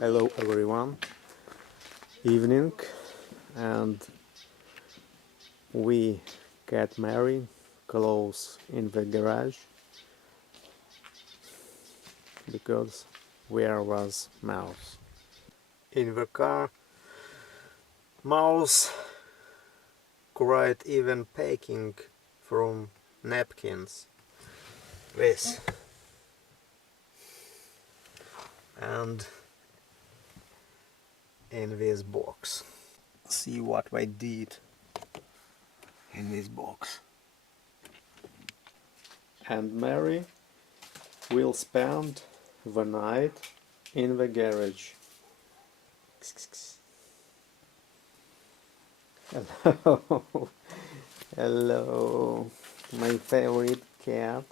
Hello everyone, evening, and we get married close in the garage because where was mouse? In the car, mouse quite even packing from napkins this and in this box. See what I did in this box. And Mary will spend the night in the garage. Hello, hello, my favorite cat.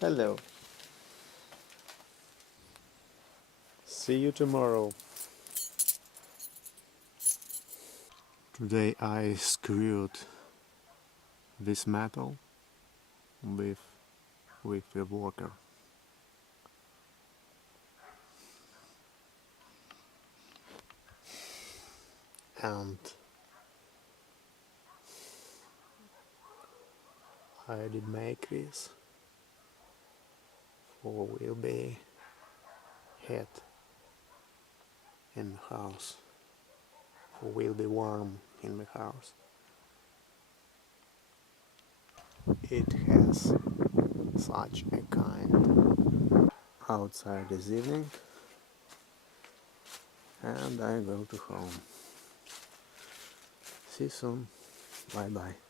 Hello. See you tomorrow. Today I screwed this metal with the worker. And I did make this for will be heat in the house, for will be warm in the house. It has such a kind. Outside is evening and I go to home. See you soon. Bye bye.